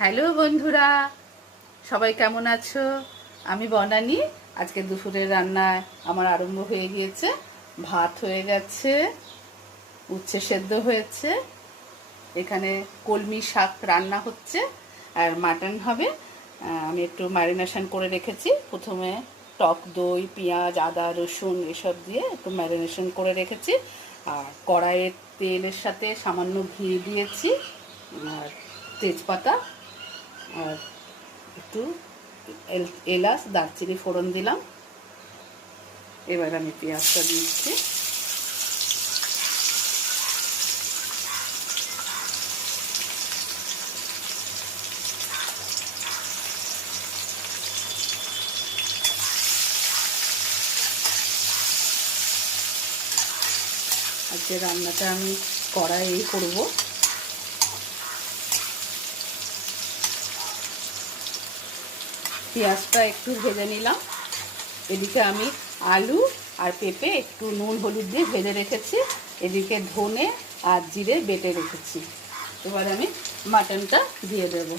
Hello বন্ধুরা, সবাই কেমন আছো? আমি বনানী। আজকে দুপুরের রান্নায় আমার আরম্ভ হয়ে গিয়েছে। ভাত হয়ে গেছে, উচ্ছে সেদ্ধ হয়েছে, এখানে কলমি শাক রান্না হচ্ছে, আর মাটন হবে। আমি একটু ম্যারিনেশন করে রেখেছি। প্রথমে টক দই, পেঁয়াজ, আদা, রসুন এসব দিয়ে একটু ম্যারিনেশন করে রেখেছি। আর কড়াইয়ের তেলের সাথে সামান্য ঘি দিয়েছি, আর তেজপাতা, আর একটু এলাচ, দারচিনি ফোড়ন দিলাম। এবার আমি পেঁয়াজটা দিচ্ছি। আজকে রান্নাটা আমি কড়াইয়েই করব। পেঁয়াজটা একটু ভেজে নিলাম। এদিকে আমি আলু আর পেঁপে একটু নুন হলুদ দিয়ে ভেজে রেখেছি। এদিকে ধনে আর জিরে বেটে রেখেছি। এবার আমি মাটনটা দিয়ে দেব।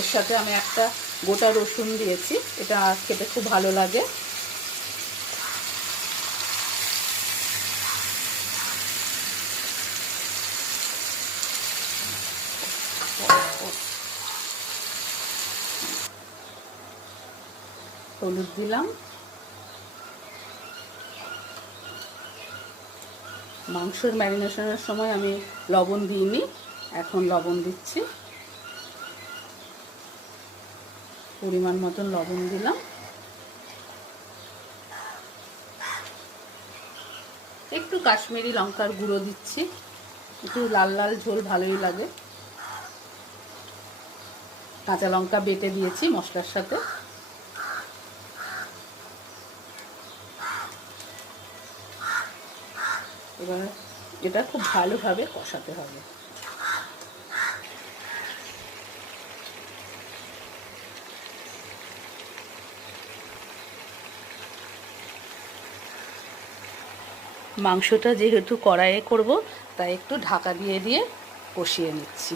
এর সাথে আমি একটা গোটা রসুন দিয়েছি, এটা খেতে খুব ভালো লাগে। হলুদ দিলাম। মাংসের ম্যারিনেশনের সময় আমি লবণ দিইনি, এখন লবণ দিচ্ছি। পরিমাণ মতন লবণ দিলাম। একটু কাশ্মীরি লঙ্কার গুঁড়ো দিচ্ছি, একটু লাল লাল ঝোল ভালোই লাগে। কাঁচা লঙ্কা বেটে দিয়েছি মশলার সাথে। এবার এটা খুব ভালোভাবে কষাতে হবে। মাংসটা যেহেতু কড়াইয়ে করব, তাই একটু ঢাকা দিয়ে দিয়ে কষিয়ে নিচ্ছি।